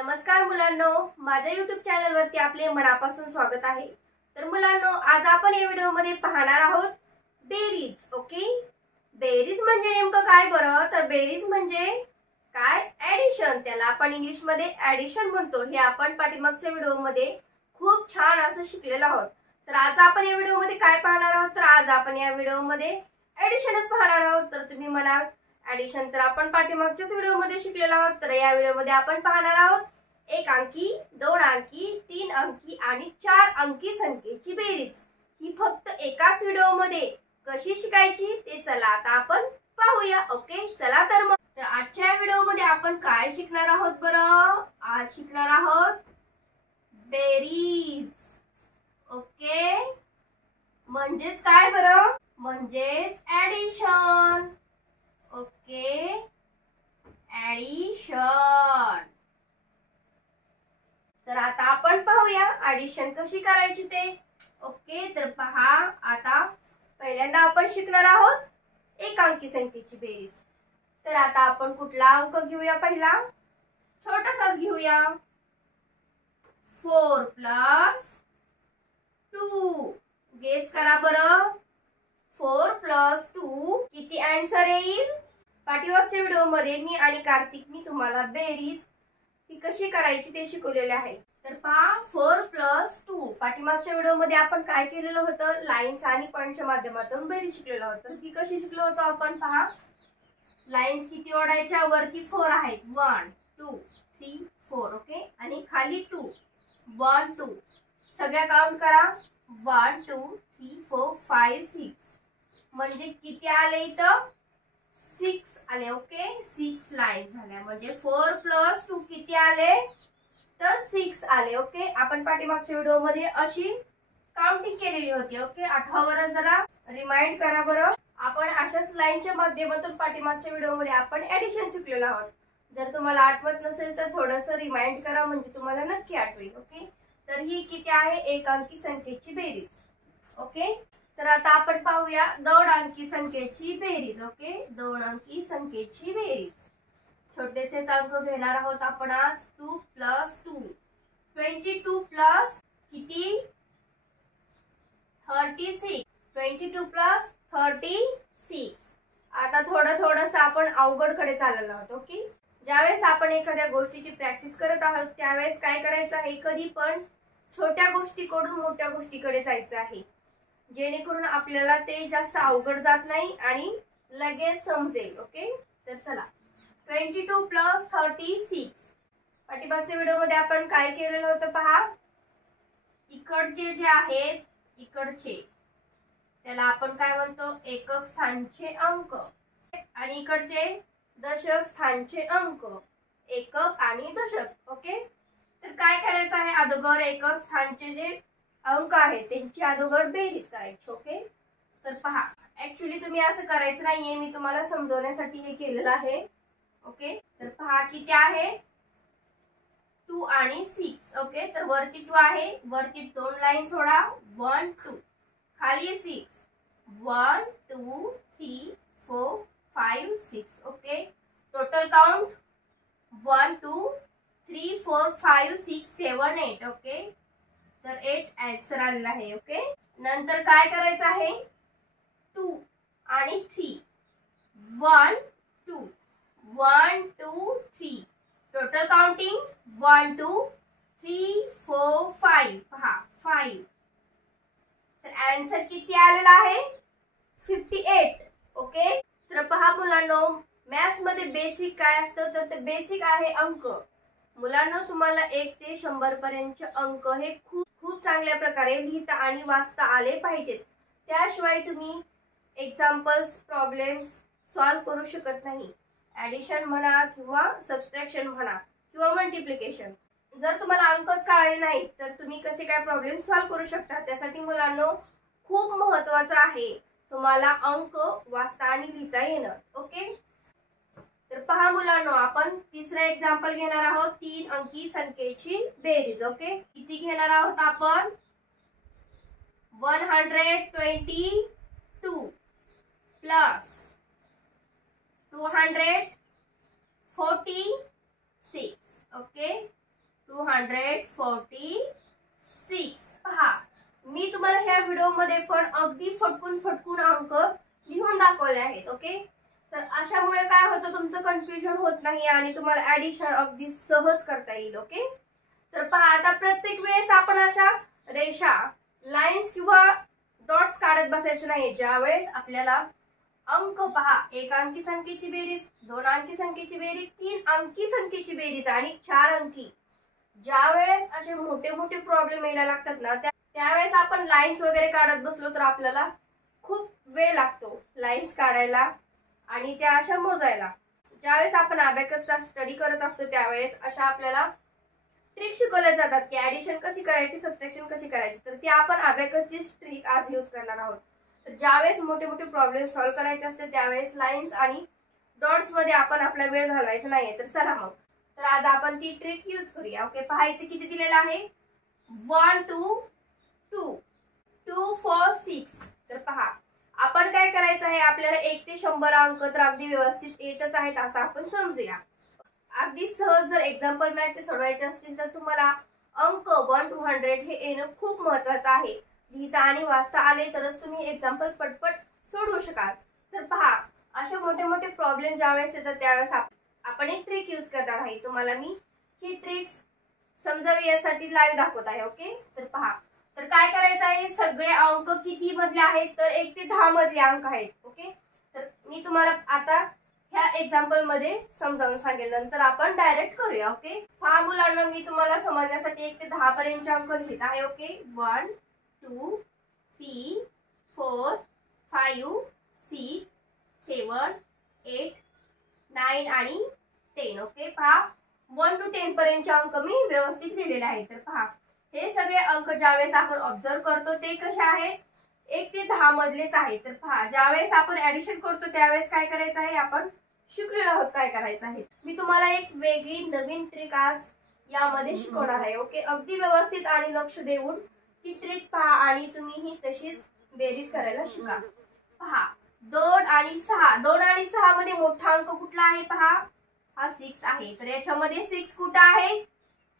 नमस्कार मुलांनो, माझ्या YouTube चॅनलवरती आपले मनापासून स्वागत आहे। तर मुलांनो, आज आपण या व्हिडिओमध्ये पाहणार आहोत बेरीज। ओके, बेरीज म्हणजे नेमकं काय बरं? तर बेरीज म्हणजे काय? ॲडिशन। त्याला आपण इंग्लिश मध्ये ॲडिशन म्हणतो। हे आपण पाठीमागच्या व्हिडिओमध्ये खूप छान असं शिकलेलो आहोत। तर आज आपण या व्हिडिओमध्ये काय पाहणार आहोत? तर आज आपण या व्हिडिओमध्ये ॲडिशनच पाहणार आहोत। तर तुम्ही म्हणाल ॲडिशन तर आपण पाठीमागच्याच व्हिडिओमध्ये शिकलेलो आहोत। तर या व्हिडिओमध्ये आपण पाहणार आहोत 1 अंकी, 2 अंकी, 3 अंकी आणि 4 अंकी संख्येची बेरीज। ही फक्त एकाच व्हिडिओमध्ये कशी शिकायची ते चला आता आपण पाहूया। ओके, चला तर मग आजच्या व्हिडिओमध्ये आपण काय शिकणार आहोत बरं? आज शिकणार आहोत बेरीज। ओके, म्हणजेच काय बरं? म्हणजेच ॲडिशन। Okay, addition. तर आता आपण पाहूया ॲडिशन कशी करायची ते। ओके, तर पहा आता पहिल्यांदा आपण शिकणार आहोत 1 अंकी संख्येची बेरीज। तर आता आपण कुठला अंक घेऊया? पहिला छोटासाच घेऊया। 4 + 2। गेस करा बरं, 4 + 2 किती आन्सर येईल? पाठीमागच्या व्हिडिओमध्ये मी आणि कार्तिकनी तुम्हाला बेरीज ही कशी करायची ते शिकवलेले आहे। तर पहा 4 + 2 पाठीमागच्या व्हिडिओमध्ये आपण काय केलेलं होतं? लाईन्स आणि पॉइंटच्या माध्यमातून बेरीज शिकलेलो होतो। तर ती कशी शिकलो होतो आपण? पहा, लाईन्स किती ओढायच्या? वरती 4 आहेत, 1 2 3 4। ओके, आणि खाली 2 1 2 सगळ्या काउंट करा, 1 2 3 4 5 6। म्हणजे किती आले इथं? 6 आले। ओके, 6 लाईन झाल्या। म्हणजे 4 + 2 किती आले? तर 6 आले। ओके, आपण पाठीमागच्या व्हिडिओमध्ये अशी काउंटिंग केलेली होती। ओके, आठवा बरं, जरा रिमाइंड करा बरं। आपण अशाच लाईनच्या माध्यमातून पाठीमागच्या व्हिडिओमध्ये आपण ॲडिशन शिकलेलो आहोत। जर तुम्हाला आठवत नसेल तर थोडंसं रिमाइंड करा, म्हणजे तुम्हाला नक्की आठवेल। ओके, तर ही किती आहे? 1 अंकी संख्येची बेरीज। ओके, तर आता आपण पाहूया 2 अंकी संख्येची बेरीज। ओके, 2 अंकी संख्येची बेरीज। छोटेसेच अंक घेणार आहोत आपण आज। 2 + 2 22 प्लस किती? 36। 22 + 36। आता थोडंसं आपण अवघडकडे चाललो आहोत। ओके, ज्यावेळेस आपण एखाद्या गोष्टीची प्रॅक्टिस करत आहोत त्यावेळेस काय करायचं आहे? कधी पण छोट्या गोष्टीकडून मोठ्या गोष्टीकडे जायचं आहे, जेणेकरून आपल्याला ते जास्त अवघड जात नाही आणि लगेच समजेल। ओके, तर चला 22 + 36। पाठीमागच्या व्हिडिओमध्ये आपण काय केलेलं होतं? पहा, इकडचे जे आहेत इकडचे त्याला आपण काय म्हणतो? एकक स्थानचे अंक, आणि इकडचे दशक स्थानचे अंक, एकक आणि दशक। ओके, तर काय करायचं आहे? अगोदर एकक स्थानचे जे अंक आहेत त्यांची अगोदर बेरीज करायची। ओके, तर पहा, ऍक्च्युली तुम्ही असं करायचं नाहीये, मी तुम्हाला समजवण्यासाठी हे केलेलं आहे। ओके, तर पहा किती आहे? 2 आणि 6। ओके, तर वरती 2 आहे, वरती 2 लाईन सोडा, 1 2, खाली 6, 1 2 3 4 5 6। Okay, total count 1 2 3 4 5 6 7 8। ओके, तर 8 आन्सर आलेला आहे। ओके, नंतर काय करायचं आहे? 2 आणि 3, 1 2 1 2 3, टोटल काउंटिंग 1 2 3 4 5। पहा 5, तर आन्सर किती आलेला आहे? 58। ओके, तर पहा मुलांनो, मॅथ्स मध्ये बेसिक काय असतं? तर ते बेसिक आहे अंक। मुलांनो, तुम्हाला 1 ते 100 पर्यंतचे अंक हे खूप चांगल्या प्रकारे लिहिता आणि वाचता आले पाहिजेत। त्याशिवाय तुम्ही एक्झाम्पल्स, प्रॉब्लेम्स सॉल्व्ह करू शकत नाही। ॲडिशन म्हणा किंवा सबट्रॅक्शन म्हणा किंवा मल्टिप्लिकेशन, जर तुम्हाला अंकच कळाले नाही तर तुम्ही कसे काय प्रॉब्लेम सॉल्व्ह करू शकता? त्यासाठी मुलांनो खूप महत्त्वाचं आहे तुम्हाला अंक वाचता आणि लिहिता येणं। ओके, तर पहा मुलांनो, आपण तिसरं एक्झाम्पल घेणार आहोत 3 अंकी संख्येची बेरीज। ओके, किती घेणार आहोत आपण? 122 प्लस 246। ओके, 246. पहा, मी तुम्हाला ह्या व्हिडिओमध्ये पण अगदी फटकून अंक लिहून दाखवले आहेत. ओके, तर अशामुळे काय होतं, तुमचं कन्फ्युजन होत नाही आणि तुम्हाला ऍडिशन अगदी सहज करता येईल. ओके, तर पहा, आता प्रत्येक वेळेस आपण अशा रेषा, लाईन्स किंवा डॉट्स काढत बसायचं नाही. ज्या वेळेस आपल्याला अंक पहा, एक अंकी संख्येची बेरीज, दोन अंकी संख्येची बेरीज, तीन अंकी संख्येची बेरीज आणि चार अंकी, ज्या वेळेस असे मोठे मोठे प्रॉब्लेम यायला लागतात ना, त्यावेळेस आपण लाईन्स वगैरे काढत बसलो तर आपल्याला खूप वेळ लागतो लाईन्स काढायला आणि त्या अशा मोजायला. ज्यावेळेस आपण अबॅकसचा स्टडी करत असतो त्यावेळेस अशा आपल्याला ट्रिक शिकवल्या जातात की ऍडिशन कशी करायची, सबट्रॅक्शन कशी करायची. तर ती आपण अबॅकसची ट्रिक आज यूज करणार आहोत. तर ज्यावेळेस मोठे मोठे प्रॉब्लेम सॉल्व्ह करायचे असते त्यावेळेस लाईन्स आणि डॉट्स मध्ये आपण आपला वेळ घालवायचा नाहीये. तर चला मग, तर आज आपण ती ट्रिक यूज करूया. ओके, पहा इथे किती दिलेलं आहे, 1 2 2 2 4 6. तर पहा, आपण काय करायचं आहे, आपल्याला 1 ते 100 अंक तर अगदी व्यवस्थित येतच आहेत असं आपण समजूया. अगदी सहज जर एक्झाम्पल मॅथचे सोडवायचे असतील तर तुम्हाला अंक 1 to 100 हे येणं खूप महत्वाचं आहे. लिहिता आणि वाचता आले तरच तुम्ही एक्झाम्पल पटपट सोडवू शकाल. तर पहा, असे मोठे मोठे प्रॉब्लेम ज्यावेळेस येतात त्यावेळेस आपण एक ट्रिक यूज करणार आहे. तुम्हाला मी ही ट्रिक्स समजावी यासाठी लाईव्ह दाखवत आहे. ओके, तर पहा, तर काय करायचं आहे, सगळे अंक किती मधले आहेत, तर 1 ते 10 मधले अंक आहेत. ओके, तर मी तुम्हाला आता ह्या एक्झाम्पल मध्ये समजावून सांगेल, नंतर आपण डायरेक्ट करूया. ओके, पहा मुलांना, मी तुम्हाला समजण्यासाठी 1 ते 10 पर्यंतचे अंक लिहित आहे. ओके, 1 2 3 4 5 6 7 8 9 आणि 10. ओके, पहा 1 to 10 पर्यंतचे अंक मी व्यवस्थित लिहिलेले आहेत. तर पहा, हे सगळे अंक ज्यावेळेस आपण ऑब्झर्व करतो ते कसे आहेत, 1 ते 10 मधलेच आहेत. तर पहा, ज्यावेळेस आपण ऍडिशन करतो त्यावेळेस काय करायचं आहे, आपण शिकलेलो आहोत काय करायचं आहे. मी तुम्हाला एक वेगळी नवीन ट्रिक आज यामध्ये शिकवणार आहे. ओके, अगदी व्यवस्थित आणि लक्ष देऊन ती ट्रिक पहा आणि तुम्ही ही तशीच बेरीज करायला शिका. पहा, 2 आणि 6, 2 आणि 6 मध्ये मोठा अंक कुठला आहे, पहा हा 6 आहे. तर याच्यामध्ये 6 कुठं आहे,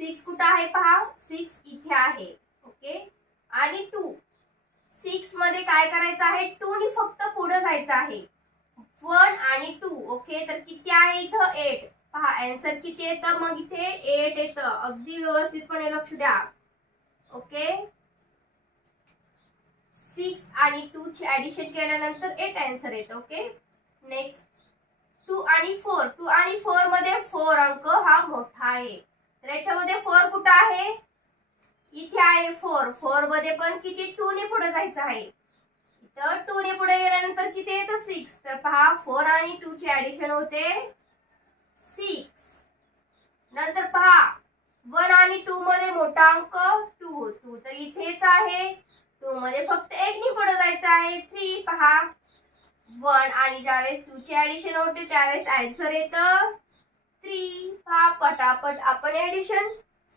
6 कुठं आहे, पहा 6 इथे आहे. ओके, आणि 2, 6 मध्ये काय करायचं आहे, 2 ने फक्त पुढे जायचं आहे, 1 आणि 2. ओके, तर किती आहे इथं, 8. पहा आन्सर किती येतं, मग इथे 8 येतं. अगदी व्यवस्थितपणे लक्ष द्या. ओके, 6 आणि 2 ची ऍडिशन केल्यानंतर 8 आन्सर येतं. ओके, नेक्स्ट 2 आणि 4, 2 आणि 4 मध्ये 4 अंक हा मोठा आहे. तर याच्यामध्ये 4 कुठं आहे, इथे आहे 4. 4 मध्ये पण किती, 2 ने पुढे जायचं आहे. तर 2 ने पुढे गेल्यानंतर किती येतं, 6. तर पहा 4 आणि 2 ची ऍडिशन होते 6. नंतर पहा 1 आणि 2 मध्ये मोठा अंक 2, 2 तर इथेच आहे. 2 मध्ये फक्त 1 ने पुढे जायचं आहे, 3. पहा 1 आणि ज्यावेळेस 2 ची ऍडिशन होते त्यावेळेस आन्सर येतं 3. पहा पटापट आपण ऍडिशन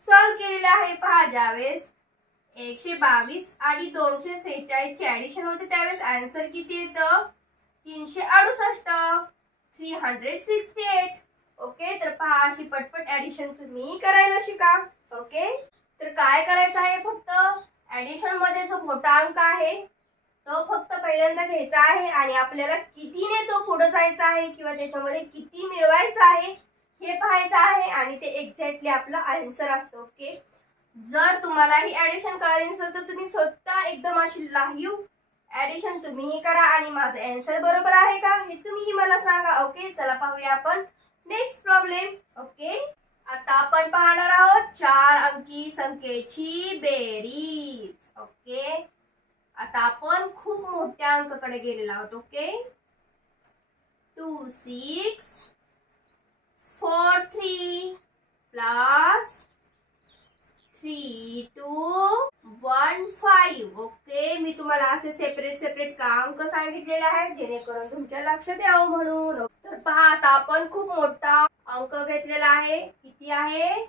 सॉल्व्ह केलेलं आहे. पहा, ज्यावेळेस 122 आणि 246 ची ऍडिशन होते त्यावेळेस आन्सर किती येतं, 368, 368. ओके, तर पहा अशी पटपट ऍडिशन तुम्ही करायला शिका. ओके, तर काय करायचं आहे, फक्त ऍडिशन मध्ये जो मोठा अंक आहे तो फक्त पहिल्यांदा घ्यायचा आहे आणि आपल्याला कितीने तो पुढे जायचा आहे किंवा त्याच्यामध्ये किती मिळवायचा आहे हे पाहायचं आहे आणि ते एक्झॅक्टली आपलं आन्सर असतं. ओके, जर तुम्हाला ही ऍडिशन कळाली नसेल तर तुम्ही स्वतः एकदम अशी लाईव्ह ऍडिशन तुम्हीही करा आणि माझं आन्सर बरोबर आहे का हे तुम्हीही मला सांगा. ओके, चला पाहूया आपण नेक्स्ट प्रॉब्लेम. ओके, आता आपण पाहणार आहोत 4 अंकी संख्येची बेरीज. ओके, आता आपण खूप मोठ्या अंकाकडे गेलेलो आहोत. Okay, 2 6 4 3 plus 3 2 1 5. ओके, मी तुम्हाला असे सेपरेट का अंक सांगितलेले आहेत जेणेकरून तुमच्या लक्षात यावं म्हणून. तर पहा, आता आपण खूप मोठा अंक घेतलेला आहे. किती आहे,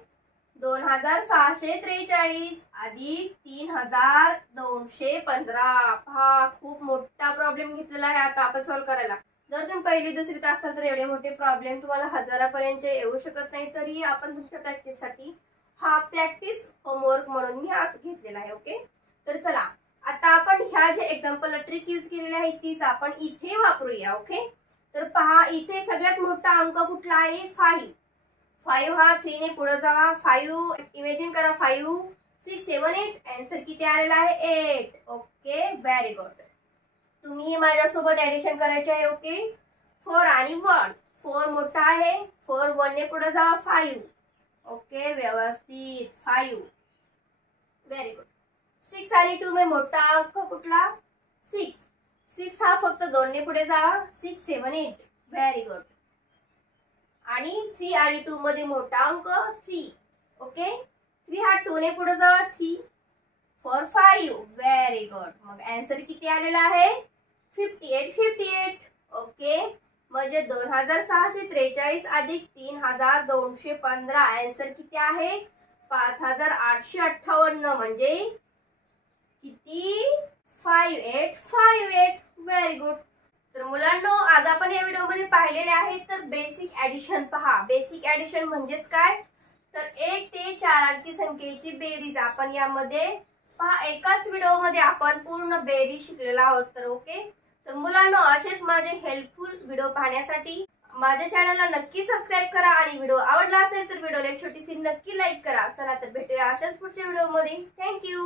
2643 अधिक 3215. पहा खूप मोठा प्रॉब्लेम घेतलेला आहे आता आपण सॉल्व्ह करायला. जर तुम्ही पहिली दुसरीत असाल तर एवढे मोठे प्रॉब्लेम तुम्हाला हजारापर्यंत येऊ शकत नाही. तरी आपण तुमच्या प्रॅक्टिससाठी हा प्रॅक्टिस होमवर्क म्हणून मी आज घेतलेला आहे. ओके, तर चला आता आपण ह्या जे एक्झाम्पलला ट्रिक यूज केलेली आहे तीच आपण इथे वापरूया. ओके, तर पहा इथे सगळ्यात मोठा अंक कुठला आहे? 5. 5 हा 3 ने पुढे जावा. 5 इमॅजिन करा, 5 6 7 8. आन्सर किती आलेला आहे? 8. Okay, very good. तुम्ही माझ्यासोबत ऍडिशन करायचे आहे. ओके, 4 आणि 1. 4 मोठा आहे, 4 1 ने पुढे जावा. 5. ओके, व्यवस्थित 5. Very good. 6 आणि 2 में मोठा अंक कुठला? 6. 6 हा फक्त 2 ने पुढे जावा. 6 7 8. Very good. आणि 3 आणि 2 मध्ये मोठा अंक 3. ओके, 3 हा 2 ने पुढे जावा. 3 4 5. Very good. मग आन्सर किती आलेला आहे? 58. 58. ओके, म्हणजे 2643 अधिक 3215. आन्सर किती आहे? 5858. म्हणजे किती? 5858. Very good. तर मुलांनो, आज आपण या व्हिडिओमध्ये पाहिलेले आहे तर बेसिक ऍडिशन पहा. बेसिक ऍडिशन म्हणजेच काय? तर 1 ते 4 अंकी संख्येची बेरीज आपण यामध्ये पहा एकाच व्हिडिओमध्ये आपण पूर्ण बेरीज शिकलेला आहोत. तर ओके, तर मुलांनो असेच माझे हेल्पफुल व्हिडिओ पाहण्यासाठी माझ्या चॅनलला नक्की सबस्क्राईब करा आणि व्हिडिओ आवडला असेल तर व्हिडिओला एक छोटीशी नक्की लाईक करा. चला तर भेटूया अशाच पुढच्या व्हिडिओमध्ये. थँक्यू.